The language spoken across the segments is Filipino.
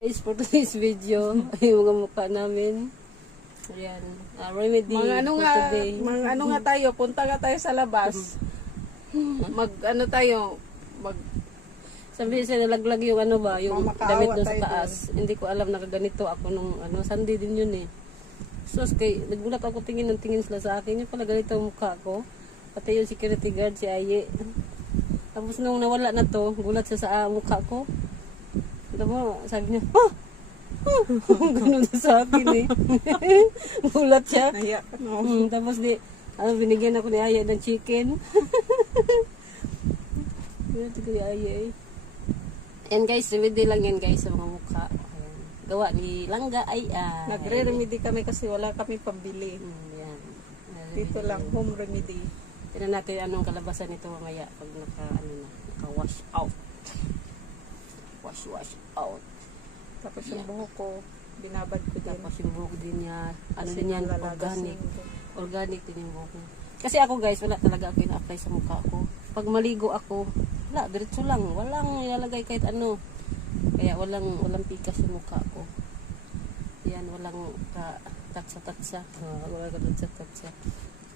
Guys, for today's video, yung mga mukha namin. Ayan. Remedy Mga ano for nga, today. mga ano nga tayo, punta nga tayo sa labas. Mag ano tayo, Sabi siya nalaglag yung ano ba, yung Mamakaawa damit doon sa tayo taas. Hindi ko alam na kaganito ako nung ano, Sunday din yun eh. Sus, kay, nagulat ako tingin ng tingin sila sa akin. Yung pala ganito ang mukha ko. Pati yung security guard, si Aye. Tapos nung nawala na to, gulat siya sa mukha ko. Sabi niya, oh! Ganun na sa akin eh. Gulat siya. nahiya ka no. Tapos binigyan ako ni Aya ng chicken. Binigyan ko ni Aya eh. Ayan guys, remedy lang yan guys sa mga mukha. Ayan. Gawa ni Langga ay Nagre-remedy kami kasi wala kami pambili. Yan. Dito lang, home remedy. Tignan natin anong kalabasan nito mamaya pag naka-wash out. Wash out. Tapos yung buhok ko, binabad ko din. Tapos yung buhok din niya, ano Kasi din yan, nalalagas organic. yung- Organic din yung buhok niya. Kasi ako guys, wala talaga ako ina-apply sa mukha ko. Pag maligo ako, wala, diretso lang. Walang ilalagay kahit ano. Kaya walang pikas yung mukha ko. Yan, walang tatsa-tatsa. Walang tatsa-tatsa.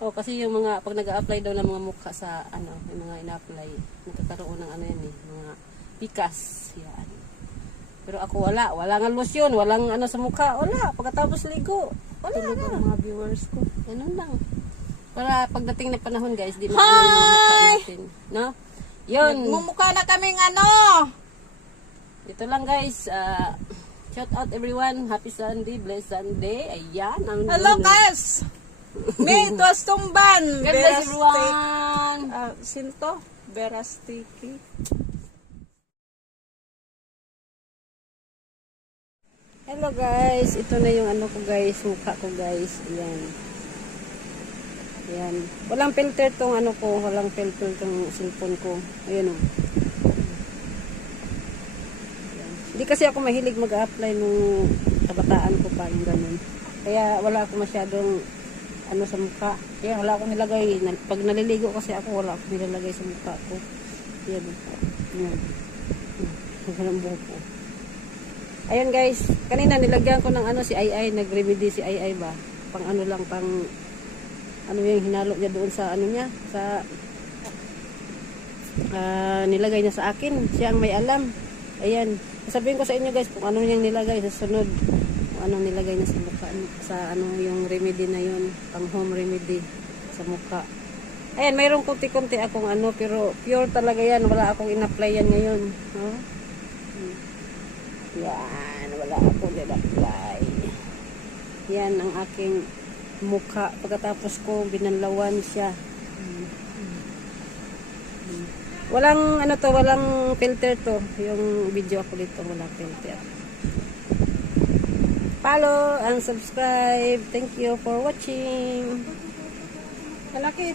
Oh, kasi yung mga, pag nag-a-apply daw ng mga mukha sa, ano, yung mga ina-apply, nagkakaroon ng ano yan eh, mga pikas. Yan. Pero ako wala nga lotion, walang ano sa mukha, wala. Pagkatapos ligo, wala Tulog na. ang mga viewers ko. Ganun lang. Para pagdating ng panahon guys, di maano yung mga mukha natin. No? Yun. Mumukha na kaming ano! Ito lang guys. Shout out everyone. Happy Sunday. Blessed Sunday. Ayan. Hello guys! May it was tumban! God bless everyone. Sinto? Vera Sticky. Hello guys. Ito na yung ano ko guys. Mukha ko guys. Ayan. Ayan. Walang filter tong ano ko. Walang filter tong cellphone ko. Ayan o. Hindi kasi ako mahilig mag-apply nung kabataan ko pa yung ganun. Kaya wala ako masyadong ano sa mukha. Kaya wala akong nilagay. Pag naliligo kasi ako, wala akong nilalagay sa mukha ko. Yan. Yan. Ang buhok ko. Ayun guys. Kanina nilagyan ko ng ano si Ay. Nag-remedy si Ay ba? Pang ano lang, pang ano yung hinalo niya doon sa ano niya. Sa nilagay niya sa akin. Siya ang may alam. Ayan. Sabihin ko sa inyo guys kung ano niyang nilagay sa sunod. Kung anong nilagay na sa mukha. Sa ano yung remedy na yun. Pang home remedy sa mukha. Ayan, mayroong kunti-kunti akong ano. Pero pure talaga yan. Wala akong in-apply yan ngayon. No? Yan. Wala akong in-apply. Yan ang aking mukha. Pagkatapos ko binanlawan siya. Walang ano to, walang filter to. Yung video ako dito, walang filter. Follow and subscribe. Thank you for watching. Malaki